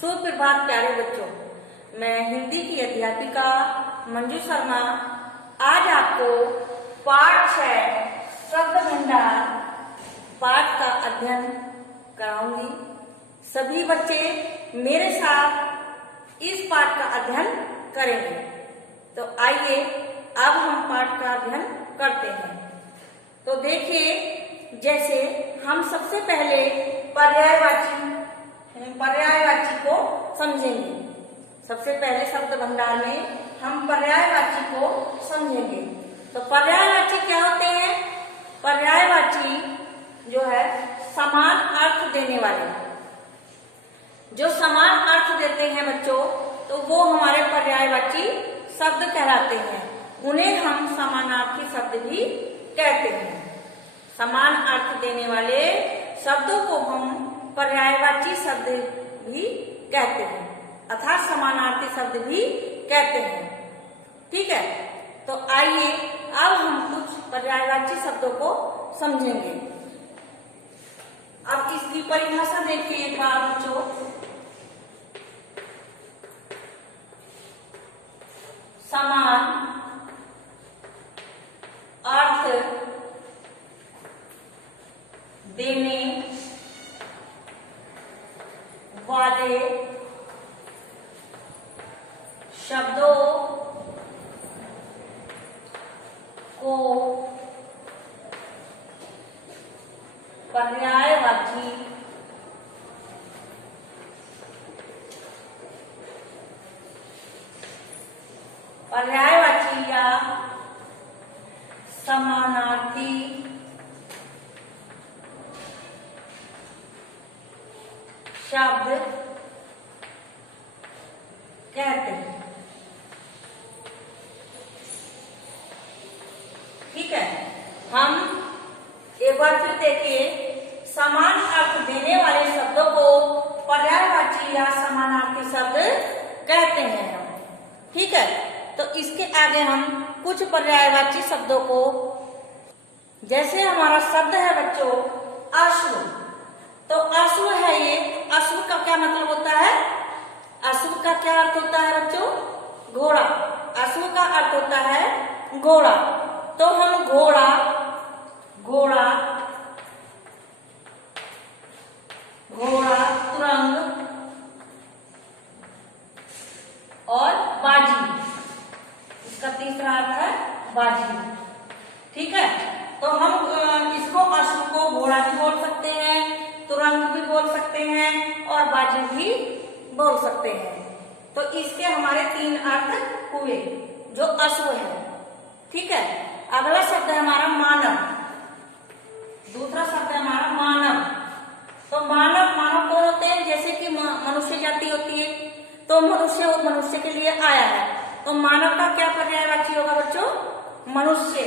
सुप्रभात प्यारे बच्चों, मैं हिंदी की अध्यापिका मंजू शर्मा आज आपको पाठ 6 शब्द भंडार पाठ का अध्ययन कराऊंगी। सभी बच्चे मेरे साथ इस पाठ का अध्ययन करेंगे। तो आइए अब हम पाठ का अध्ययन करते हैं। तो देखिए, जैसे हम सबसे पहले पर्यायवाची को समझेंगे। सबसे पहले शब्द भंडार में हम पर्यायवाची को समझेंगे। तो पर्यायवाची क्या होते हैं? पर्यायवाची जो है समान अर्थ देने वाले, जो समान अर्थ देते हैं बच्चों, तो वो हमारे पर्यायवाची शब्द कहलाते हैं। उन्हें हम समानार्थी शब्द भी कहते हैं। समान अर्थ देने वाले शब्दों को हम पर्यायवाची शब्द भी कहते हैं अर्थात समानार्थी शब्द भी कहते हैं। ठीक है, तो आइए अब हम कुछ पर्यायवाची शब्दों को समझेंगे। अब इसकी परिभाषा देखिए एक बार बच्चों। समान अर्थ देने वाले शब्दों को पर्यायवाची या समानार्थी शब्द कहते हैं। ठीक है, हम एक बार फिर देखिए, समान अर्थ देने वाले शब्दों को पर्यायवाची या समानार्थी शब्द कहते हैं हम। ठीक है, तो इसके आगे हम कुछ पर्यायवाची शब्दों को, जैसे हमारा शब्द है बच्चों अश्व। तो अश्व है ये, अश्व का क्या मतलब होता है? अश्व का क्या अर्थ होता है बच्चों? घोड़ा। अश्व का अर्थ होता है घोड़ा। तो हम घोड़ा तुरंग और बाजी, इसका तीसरा अर्थ है बाजी। ठीक है, तो हम इसको अश्व को घोड़ा भी बोल सकते हैं, तुरंग भी बोल सकते हैं और बाजी भी बोल सकते हैं। तो इसके हमारे 3 अर्थ हुए जो अश्व है। ठीक है, अगला शब्द है हमारा मानव। दूसरा शब्द है हमारा मानव। तो मानव कौन होते हैं? जैसे कि मनुष्य जाति होती है, तो मनुष्य के लिए आया है। तो मानव का क्या पर्यायवाची होगा बच्चों? मनुष्य,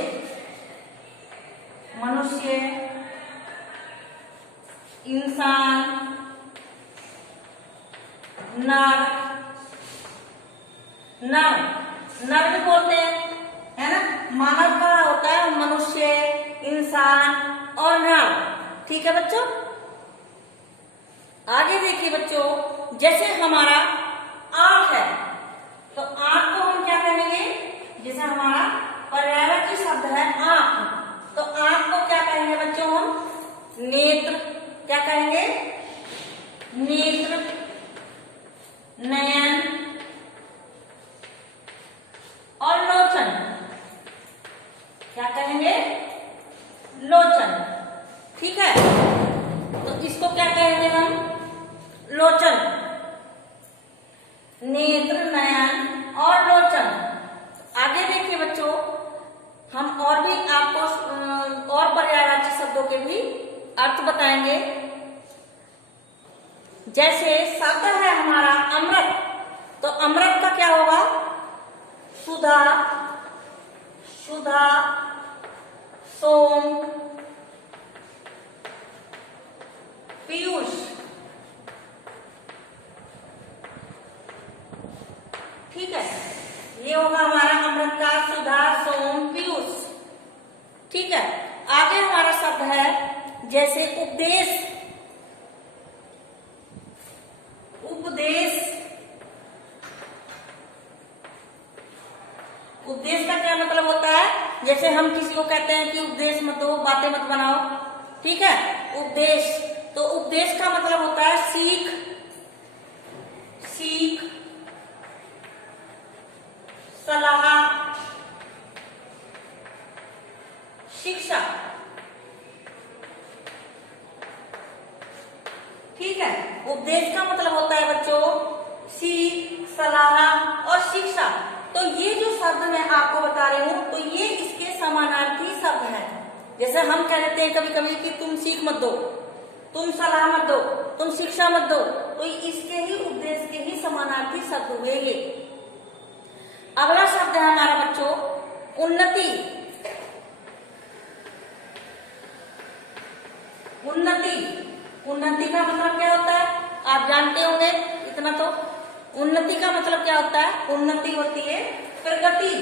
इंसान, नर भी बोलते हैं, है ना। मानव का होता है मनुष्य, इंसान और नर। ठीक है बच्चों, आगे देखिए बच्चों, जैसे हमारा आंख है, तो आंख को हम क्या कहेंगे? जैसे हमारा पर्यायवाची शब्द है आंख, तो आंख को क्या कहेंगे बच्चों हम? नेत्र। क्या कहेंगे? नेत्र, नयन और लोचन। क्या कहेंगे? लोचन। ठीक है, तो इसको क्या कहेंगे हम? लोचन, नेत्र, नयन और लोचन। आगे देखिए बच्चों, हम और भी आपको और पर्यायवाची शब्दों के भी अर्थ बताएंगे। जैसे शब्द है हमारा अमृत, तो अमृत का क्या होगा? सुधा, सोम, पीयूष। ठीक है, ये होगा हमारा अमृत का सुधा, सोम, पीयूष। ठीक है, आगे हमारा शब्द है जैसे उपदेश, उपदेश जैसे हम किसी को कहते हैं कि उपदेश मत दो, बातें मत बनाओ, ठीक है, उपदेश, तो उपदेश का मतलब होता है सीख, सीख, सलाह, शिक्षा, ठीक है। उपदेश का मतलब होता है बच्चों सीख, सलाह और शिक्षा। तो ये जो शब्द मैं आपको बता रही हूं, तो ये इसके समानार्थी शब्द हैं। जैसे हम कह देते हैं कभी कभी कि तुम सीख मत दो, तुम सलाह मत दो, तुम शिक्षा मत दो, तो इसके ही उपदेश के ही समानार्थी शब्द हुए ये। अगला शब्द है हमारा बच्चों उन्नति। उन्नति, उन्नति का मतलब क्या होता है आप जानते होंगे इतना तो। उन्नति का मतलब क्या होता है? उन्नति होती है प्रगति,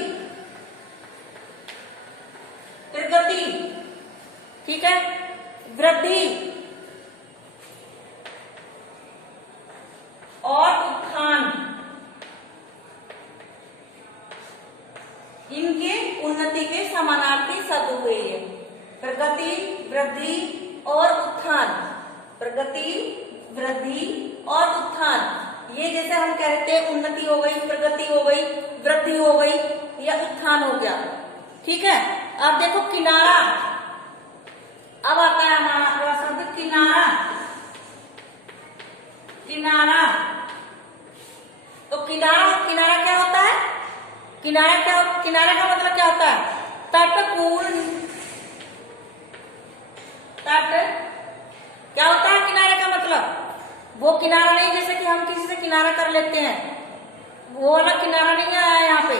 प्रगति, ठीक है, वृद्धि और उत्थान, इनके उन्नति के समानार्थी शब्द हुए ये। प्रगति, वृद्धि और उत्थान, प्रगति, वृद्धि और उत्थान। ये जैसे हम कहते हैं उन्नति हो गई, प्रगति हो गई, वृद्धि हो गई या उत्थान हो गया, ठीक है। अब देखो किनारा, अब आता है हमारा अगला शब्द किनारा। किनारा, तो किनारा, किनारा क्या होता है? किनारा क्या, किनारे का मतलब क्या होता है? तटपूर्ण, तट, क्या होता है किनारे का मतलब? वो किनारा नहीं जैसे कि हम किसी से किनारा कर लेते हैं, वो वाला किनारा नहीं आया है यहाँ पे।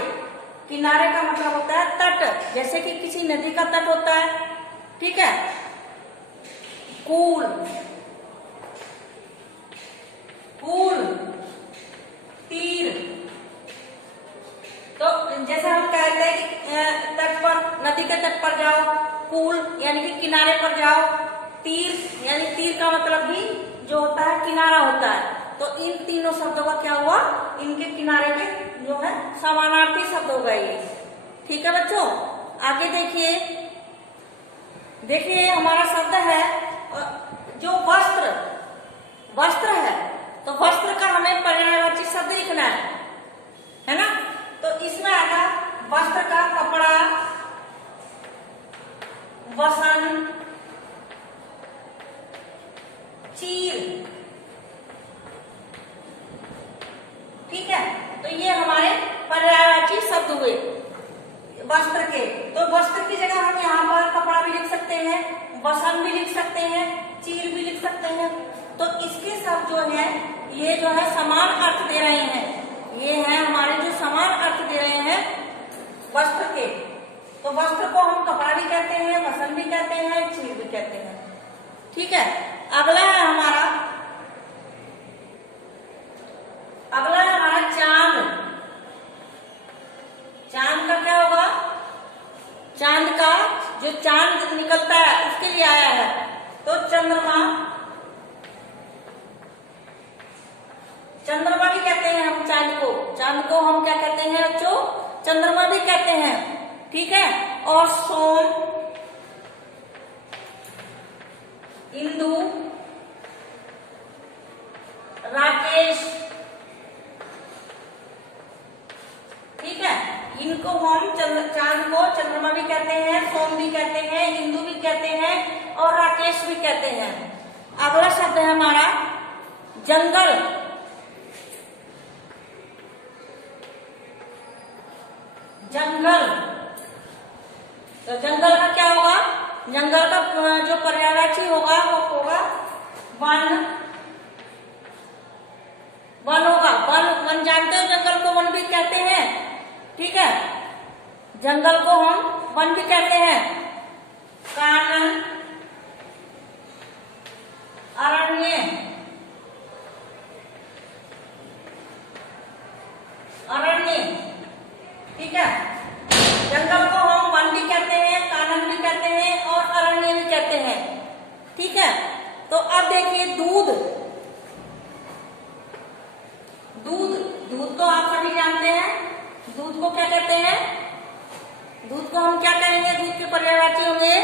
किनारे का मतलब होता है तट, जैसे कि किसी नदी का तट होता है, ठीक है। कूल, कूल, तीर, तो जैसे हम कहते हैं कि तट पर, नदी के तट पर जाओ, कूल यानी कि किनारे पर जाओ, तीर यानी तीर का मतलब भी जो होता है किनारा होता है। तो इन तीनों शब्दों का क्या हुआ? इनके किनारे के जो है समानार्थी शब्द हो गए ये, ठीक है बच्चों। आगे देखिए, देखिए हमारा शब्द है जो वस्त्र, वस्त्र है, तो वस्त्र का हमें पर्यायवाची शब्द लिखना है ना। तो इसमें आएगा वस्त्र का कपड़ा, वसन, चीर, ठीक है। तो ये हमारे पर्यायवाची शब्द हुए वस्त्र के। तो वस्त्र की जगह हम यहाँ पर कपड़ा भी लिख सकते हैं, वसन भी लिख सकते हैं, चीर भी लिख सकते हैं। तो इसके शब्द जो है ये जो है समान अर्थ दे रहे हैं, ये है हमारे जो समान अर्थ दे रहे हैं वस्त्र के। तो वस्त्र को हम कपड़ा भी कहते हैं, वसन भी कहते हैं, चीर भी कहते हैं, ठीक है। अगला है हमारा, अगला है हमारा चांद। चांद का क्या होगा? चांद का जो चांद निकलता है उसके लिए आया है, तो चंद्रमा, चंद्रमा भी कहते हैं हम चांद को। चांद को हम क्या कहते हैं बच्चों? चंद्रमा भी कहते हैं, ठीक है। और सोम, इंदु, राकेश, ठीक है। इनको हम चांद को चंद्रमा भी कहते हैं, सोम भी कहते हैं, इंदु भी कहते हैं और राकेश भी कहते हैं। अगला शब्द है हमारा जंगल। जंगल, तो जंगल का क्या होगा? जंगल का जो पर्यायवाची होगा वो होगा वन, वन होगा। वन, वन जानते हो जंगल को वन भी कहते हैं, ठीक है। जंगल को हम वन भी कहते हैं। कानन, अरण्य, अरण्य, ठीक है। जंगल को हम वन भी कहते हैं, कानन भी कहते हैं और अरण्य भी कहते हैं, ठीक है। तो अब देखिए दूध, दूध, दूध तो आप सभी जानते हैं। दूध को क्या कहते हैं? दूध को हम क्या कहेंगे? इसके पर्यायवाची होंगे?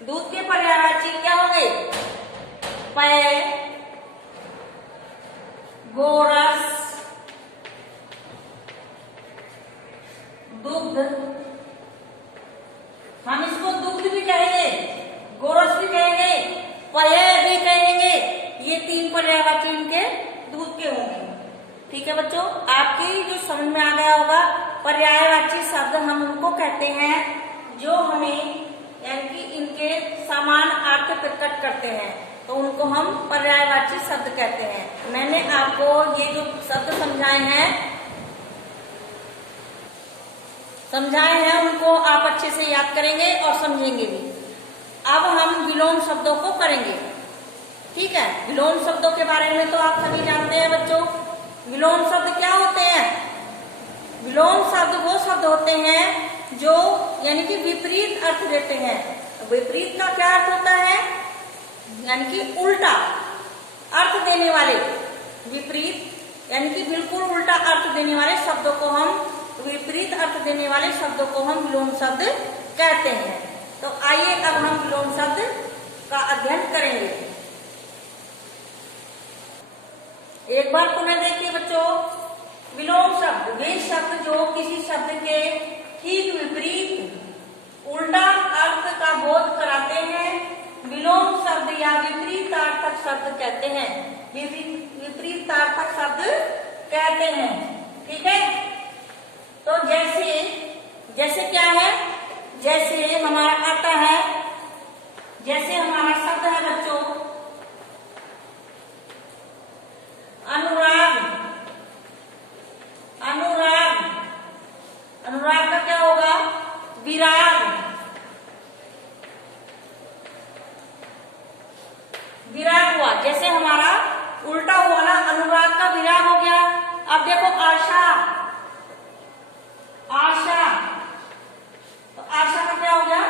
दूध के पर्यायवाची क्या होंगे? पेय, गोरस, दुग्ध। हम इसको दुग्ध भी कहेंगे, गोरस भी कहेंगे, पेय भी कहेंगे। ये तीन पर्यायवाची इनके दूध के होंगे। ठीक है बच्चों, आपकी जो समझ में आ गया होगा, पर्यायवाची शब्द हम उनको कहते हैं जो हमें यानी कि इनके समान अर्थ प्रकट करते हैं, तो उनको हम पर्यायवाची शब्द कहते हैं। मैंने आपको ये जो शब्द समझाए हैं उनको आप अच्छे से याद करेंगे और समझेंगे भी। अब हम विलोम शब्दों को करेंगे। ठीक है, विलोम शब्दों के बारे में तो आप सभी जानते हैं बच्चों। विलोम शब्द क्या होते हैं? विलोम शब्द वो शब्द होते हैं जो यानी कि विपरीत अर्थ देते हैं। विपरीत का क्या अर्थ होता है? यानी कि उल्टा अर्थ देने वाले, विपरीत यानी कि बिल्कुल उल्टा अर्थ देने वाले शब्दों को हम, विपरीत अर्थ देने वाले शब्दों को हम विलोम शब्द कहते हैं। तो आइए अब हम विलोम शब्द का अध्ययन करेंगे। एक बार पुनः देखिए बच्चों, विलोम शब्द वे शब्द जो किसी शब्द के ठीक विपरीत उल्टा अर्थ का बोध कराते हैं, विलोम शब्द या विपरीतार्थक शब्द कहते हैं। विपरीतार्थक शब्द कहते हैं। ठीक है, तो जैसे क्या है? जैसे हमारा आता है, जैसे हमारा शब्द है बच्चों अनुराग। अनुराग, अनुराग का क्या होगा? विराग। विराग हुआ, जैसे हमारा उल्टा हुआ ना, अनुराग का विराग हो गया। अब देखो आशा, आशा, तो आशा का क्या हो गया?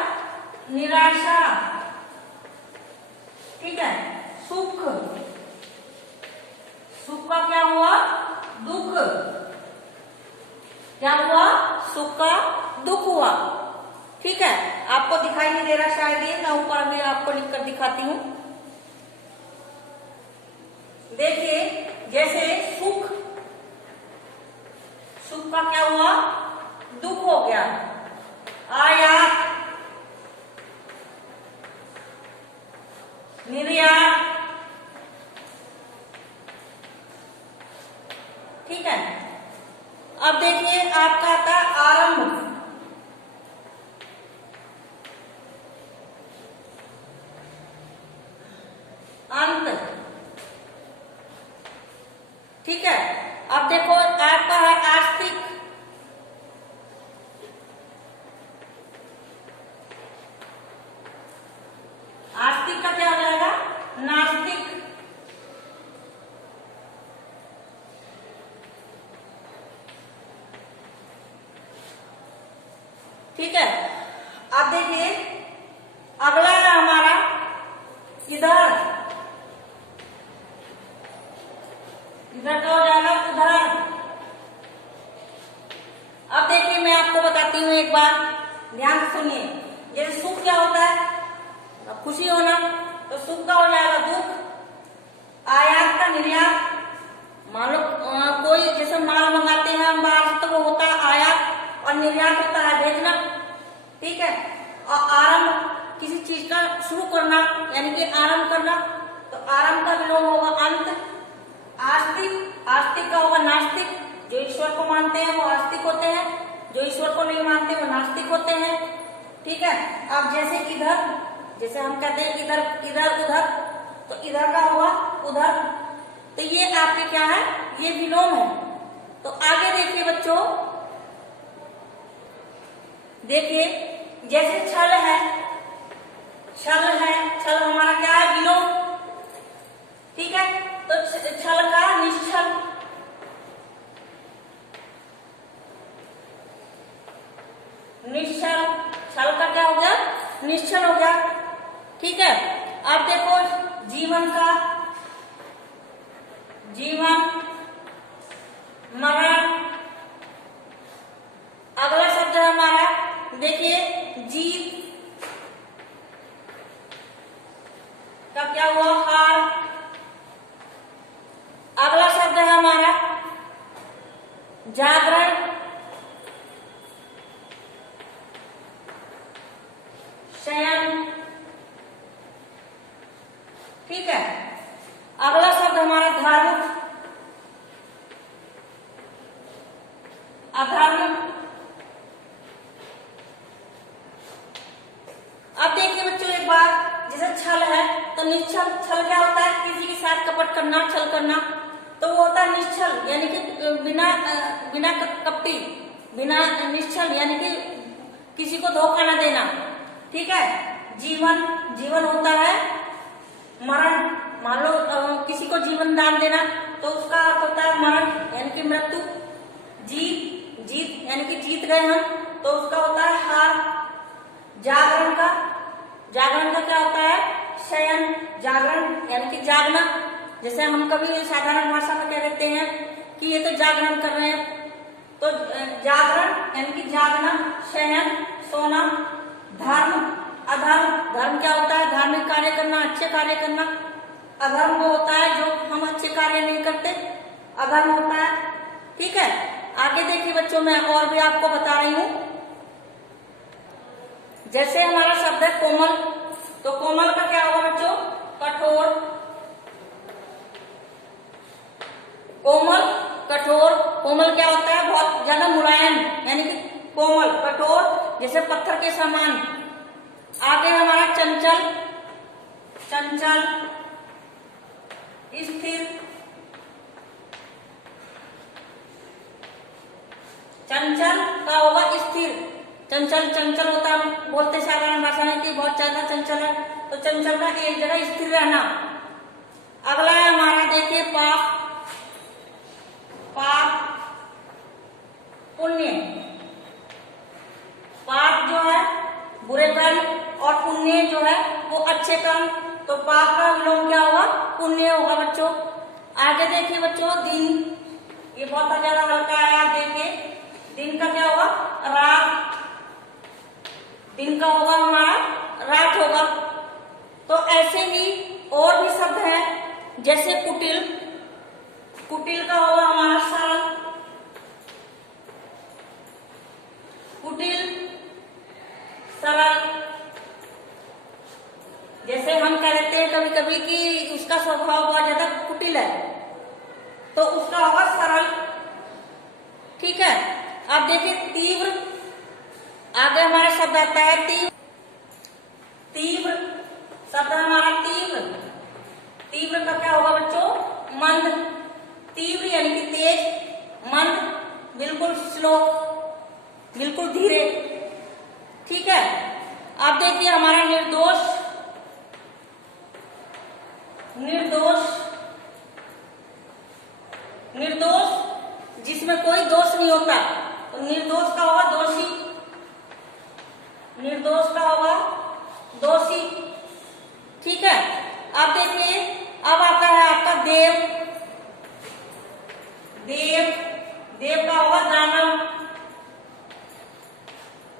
निराशा। ठीक है, सुख, सुख का क्या हुआ? दुख। क्या हुआ? सुख का दुख हुआ। ठीक है, आपको दिखाई नहीं दे रहा शायद, ये मैं ऊपर भी आपको लिखकर दिखाती हूं। देखिए, जैसे सुख, सुख का क्या हुआ? दुख हो गया। आयात, निर्यात। ठीक है, अब देखिए आपका आता है आरंभ। अंत। ठीक है, अब देखो आपका है आस्तिक। आस्तिक का क्या हो जाएगा? नास्तिक। ठीक है, अब देखिए अगला है हमारा इधर। इधर का हो जाएगा उधर। अब देखिए मैं आपको बताती हूँ एक बार, ध्यान से सुनिए। जैसे सुख क्या होता है? खुशी होना, तो सुख का हो जाएगा दुख। आयात का निर्यात, मान लो कोई जैसे माल मंगाते हैं हम बाहर से, तो वो होता है आयात, और निर्यात होता है भेजना। ठीक है, और आरंभ किसी चीज का शुरू करना यानी कि आरंभ करना, तो आरंभ का विलोम होगा अंत। आस्तिक, आस्तिक का होगा नास्तिक। जो ईश्वर को मानते हैं वो आस्तिक होते हैं, जो ईश्वर को नहीं मानते वो नास्तिक होते हैं। ठीक है, अब जैसे इधर, जैसे हम कहते हैं इधर, इधर उधर, तो इधर का हुआ उधर, तो ये आपके क्या है? ये विलोम है। तो आगे देखिए बच्चों, देखिए जैसे छल है, छल है, छल हमारा क्या है? विलोम। ठीक है, तो छल का निश्चल। निश्चल, छल का क्या हो गया? निश्चल हो गया। ठीक है, अब देखो जीवन का, जीवन, मरण। अगला क्या हुआ? हार। अगला शब्द है हमारा जागरण, शयन। ठीक है। अगला शब्द हमारा धर्म, अधर्म। अब देखिए बच्चों एक बार, जैसे छल है तो निश्छल। छल क्या होता है? किसी के साथ कपट करना, छल करना, तो वो होता है निश्छल, यानी कि बिना कपटी, बिना निश्छल, यानी कि किसी को धोखा न देना। ठीक है। जीवन, जीवन होता है मरण। मान लो किसी को जीवन दान देना तो उसका अर्थ होता है मरण, यानी कि मृत्यु। जीत, जीत यानी कि जीत गए हम, तो उसका होता है हार। जागरण का, जागरण का क्या होता है? शयन। जागरण यानी कि जागना। जैसे हम कभी साधारण भाषा में कह देते हैं कि ये तो जागरण कर रहे हैं, तो जागरण यानी कि जागना, शयन सोना। धर्म, अधर्म। धर्म क्या होता है? धार्मिक कार्य करना, अच्छे कार्य करना। अधर्म वो होता है जो हम अच्छे कार्य नहीं करते, अधर्म होता है। ठीक है। आगे देखिए बच्चों, मैं और भी आपको बता रही हूं। जैसे हमारा शब्द है कोमल, तो कोमल का क्या होगा बच्चों? कठोर। कोमल, कठोर। कोमल क्या होता है? बहुत ज्यादा मुलायम, यानी कि कोमल, कठोर, जैसे पत्थर के समान। आगे हमारा चंचल, चंचल, स्थिर। चंचल का होगा स्थिर। चंचल, चंचल होता है, बोलते साधारण भाषा में कि बहुत ज्यादा चंचल है, तो चंचल का एक जगह स्थिर रहना। अगला है हमारा देखिए पाप, पाप, पुण्य। पाप जो है बुरे कर्म और पुण्य जो है वो अच्छे कर्म, तो पाप का विलोम क्या होगा? पुण्य होगा बच्चों। आगे देखिए बच्चों दिन, ये बहुत ज्यादा हल्का है, आप देखिए दिन का क्या होगा? रात। दिन का होगा हमारा रात होगा। तो ऐसे ही और भी शब्द हैं, जैसे कुटिल, कुटिल का होगा हमारा सरल। कुटिल, सरल। जैसे हम कह देते हैं कभी कभी कि उसका स्वभाव बहुत ज्यादा कुटिल है, तो उसका होगा सरल। ठीक है। अब देखिए तीव्र, आगे हमारा शब्द आता है तीव्र। तीव्र शब्द हमारा तीव्र। तीव्र का क्या होगा बच्चों? मंद। तीव्र यानी कि तेज, मंद बिल्कुल स्लो, बिल्कुल धीरे। ठीक है। अब देखिए हमारा निर्दोष, निर्दोष, निर्दोष जिसमें कोई दोष नहीं होता, तो निर्दोष का होगा दोषी। निर्दोष का होगा दोषी। ठीक है। अब देखिए, अब आता है आपका देव। देव, देव का होगा दानव।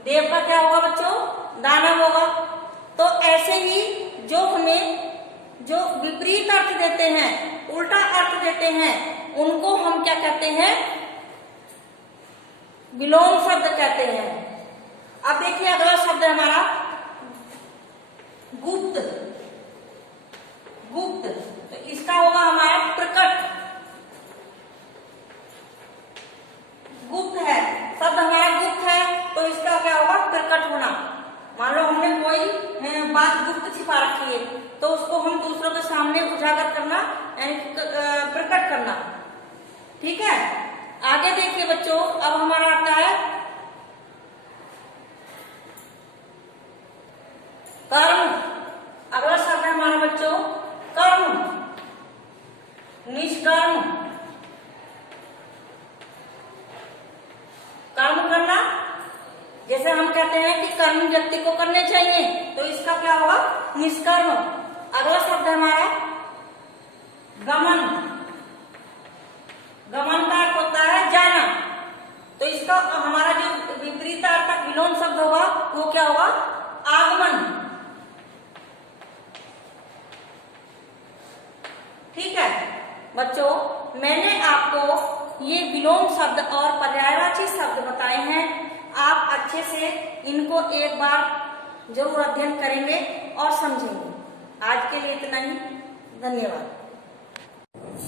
देव का क्या होगा बच्चों? दानव होगा। तो ऐसे ही जो हमें जो विपरीत अर्थ देते हैं, उल्टा अर्थ देते हैं, उनको हम क्या कहते हैं? विलोम शब्द कहते हैं। अब देखिए अगला शब्द है हमारा गुप्त। गुप्त, तो इसका होगा हमारा प्रकट। गुप्त है, शब्द हमारा गुप्त है, तो इसका क्या होगा? प्रकट होना। मान लो हमने कोई बात गुप्त छिपा रखी है, तो उसको हम दूसरों के सामने उजागर करना, यानी प्रकट करना। ठीक है। आगे देखिए बच्चों, अब हमारा आता है कर्म। अगला शब्द है हमारा बच्चों कर्म, निष्कर्म। कर्म करना, जैसे हम कहते हैं कि कर्म व्यक्ति को करने चाहिए, तो इसका क्या होगा? निष्कर्म। अगला शब्द है हमारा गमन। गमन का अर्थ होता है जाना, तो इसका हमारा जो विपरीत अर्थ विलोम शब्द होगा वो क्या होगा? आगमन। ठीक है बच्चों, मैंने आपको ये विलोम शब्द और पर्यायवाची शब्द बताए हैं। आप अच्छे से इनको एक बार जरूर अध्ययन करेंगे और समझेंगे। आज के लिए इतना ही, धन्यवाद।